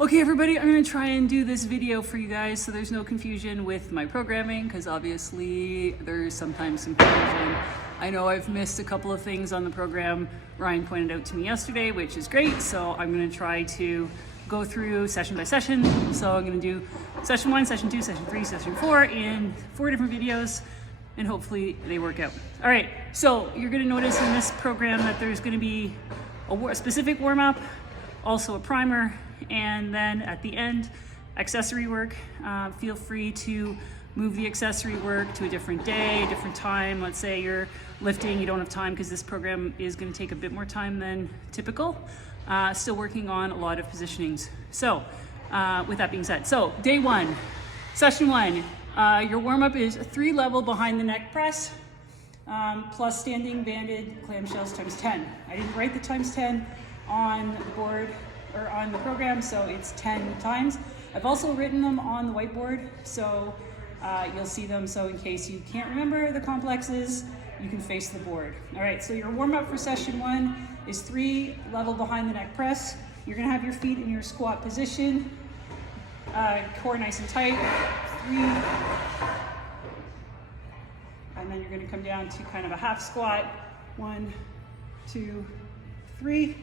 Okay everybody, I'm gonna try and do this video for you guys so there's no confusion with my programming, because obviously there's sometimes some confusion. I know I've missed a couple of things on the program Ryan pointed out to me yesterday, which is great, so I'm gonna try to go through session by session. So I'm gonna do session 1, session 2, session 3, session 4 in 4 different videos, and hopefully they work out. All right, so you're gonna notice in this program that there's gonna be a specific warm-up, also a primer, and then at the end, accessory work. Feel free to move the accessory work to a different day, different time. Let's say you're lifting, you don't have time because this program is going to take a bit more time than typical. Still working on a lot of positionings. So with that being said, so day 1, session 1, your warm-up is a 3 level behind the neck press, plus standing banded clamshells times 10. I didn't write the times 10 on the board or on the program, so it's 10 times. I've also written them on the whiteboard, so you'll see them, so in case you can't remember the complexes, you can face the board. All right, so your warm-up for session 1 is 3 level behind the neck press. You're gonna have your feet in your squat position, core nice and tight, 3, and then you're gonna come down to kind of a half squat, 1, 2, 3,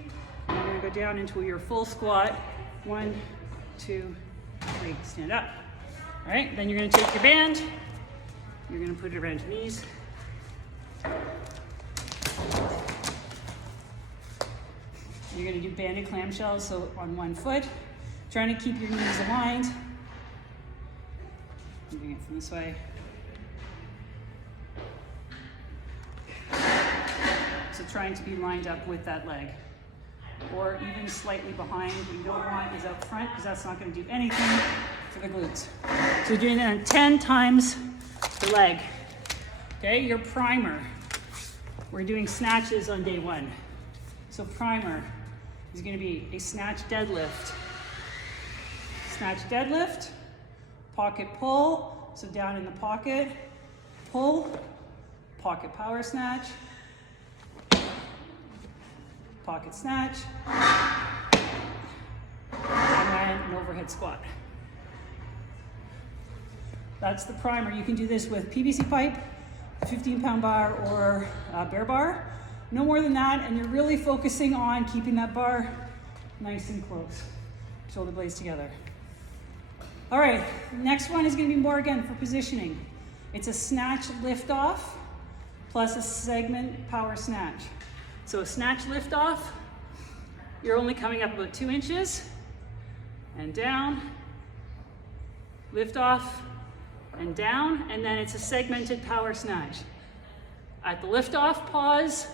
and you're gonna go down into your full squat, 1, 2, 3, stand up. All right, then you're gonna take your band, you're gonna put it around your knees. You're gonna do banded clamshells, so on one foot, trying to keep your knees aligned. I'm doing it from this way. So trying to be lined up with that leg, or even slightly behind. What you don't want is up front, because that's not going to do anything for the glutes. So you're doing that 10 times the leg. Okay, your primer. We're doing snatches on day 1. So primer is going to be a snatch deadlift. Snatch deadlift, pocket pull, so down in the pocket, pull, pocket power snatch, pocket snatch, and then an overhead squat. That's the primer. You can do this with PVC pipe, a 15-pound bar, or a bear bar. No more than that, and you're really focusing on keeping that bar nice and close. Shoulder blades together. All right, next one is gonna be more again for positioning. It's a snatch lift off plus a segment power snatch. So a snatch lift off, you're only coming up about 2 inches and down, lift off and down, and then it's a segmented power snatch. At the lift off, pause.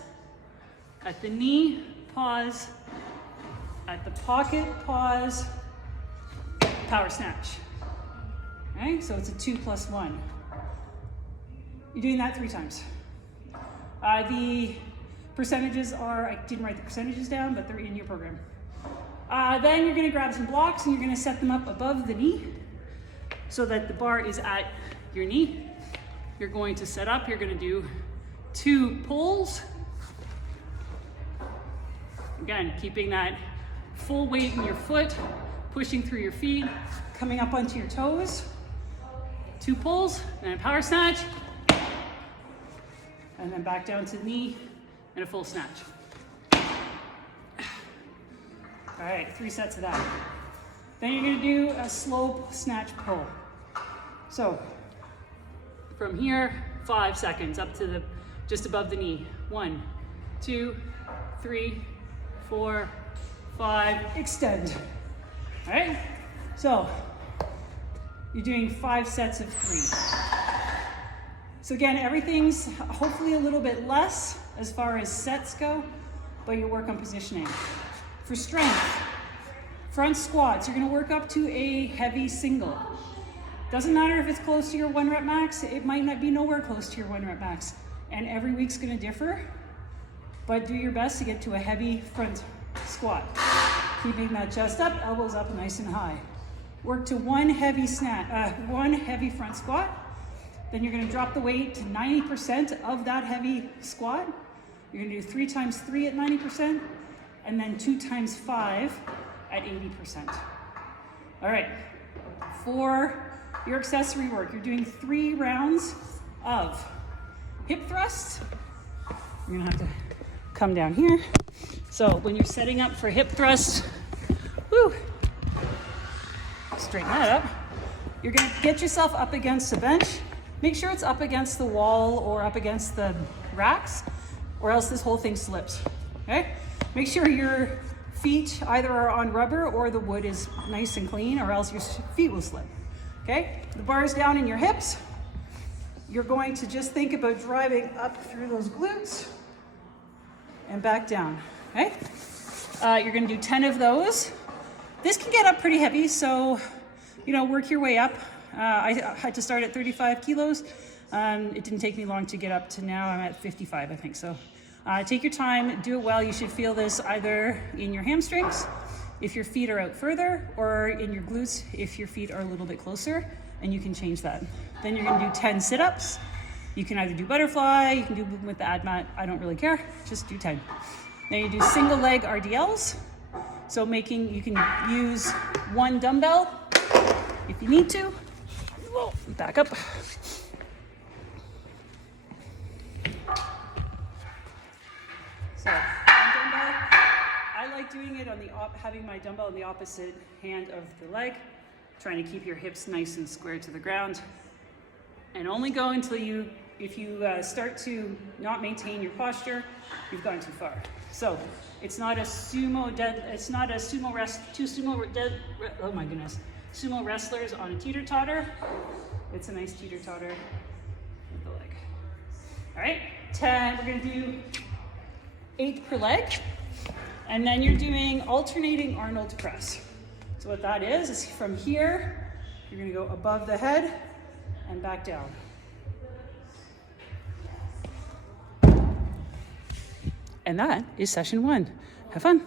At the knee, pause. At the pocket, pause. Power snatch. Okay, so it's a 2 plus 1. You're doing that 3 times. The percentages are, I didn't write the percentages down, but they're in your program. Then you're gonna grab some blocks and you're gonna set them up above the knee so that the bar is at your knee. You're going to set up, you're gonna do 2 pulls. Again, keeping that full weight in your foot, pushing through your feet, coming up onto your toes. 2 pulls, and a power snatch, and then back down to the knee, and a full snatch. All right, 3 sets of that. Then you're gonna do a slope snatch pull. So from here, 5 seconds up to just above the knee. 1, 2, 3, 4, 5, extend. All right, so you're doing 5 sets of 3. So again, everything's hopefully a little bit less as far as sets go, but you work on positioning. For strength, front squats, you're gonna work up to a heavy single. Doesn't matter if it's close to your 1 rep max, it might not be nowhere close to your 1 rep max. And every week's gonna differ, but do your best to get to a heavy front squat. Keeping that chest up, elbows up nice and high. Work to 1 heavy front squat. Then you're gonna drop the weight to 90% of that heavy squat. You're gonna do 3 times 3 at 90%, and then 2 times 5 at 80%. All right, for your accessory work, you're doing 3 rounds of hip thrusts. You're gonna have to come down here. So when you're setting up for hip thrust, whoo, straighten that up. You're gonna get yourself up against the bench. Make sure it's up against the wall or up against the racks, or else this whole thing slips, okay? Make sure your feet either are on rubber or the wood is nice and clean, or else your feet will slip, okay? The bar is down in your hips. You're going to just think about driving up through those glutes and back down, okay? You're gonna do 10 of those. This can get up pretty heavy, so, work your way up. I had to start at 35 kilos. It didn't take me long to get up to now. I'm at 55, I think. So take your time, do it well. You should feel this either in your hamstrings, if your feet are out further, or in your glutes, if your feet are a little bit closer, and you can change that. Then you're gonna do 10 sit-ups. You can either do butterfly, you can do movement with the ad mat. I don't really care, just do 10. Then you do single leg RDLs. So you can use 1 dumbbell if you need to. Whoa, back up. So, 1 dumbbell. I like doing it on having my dumbbell in the opposite hand of the leg, trying to keep your hips nice and square to the ground. And only go until if you start to not maintain your posture, you've gone too far. So it's not a sumo sumo wrestlers on a teeter-totter. It's a nice teeter-totter with the leg. All right, 10, we're gonna do 8 per leg. And then you're doing alternating Arnold press. So what that is from here, you're gonna go above the head and back down. And that is session 1. Have fun.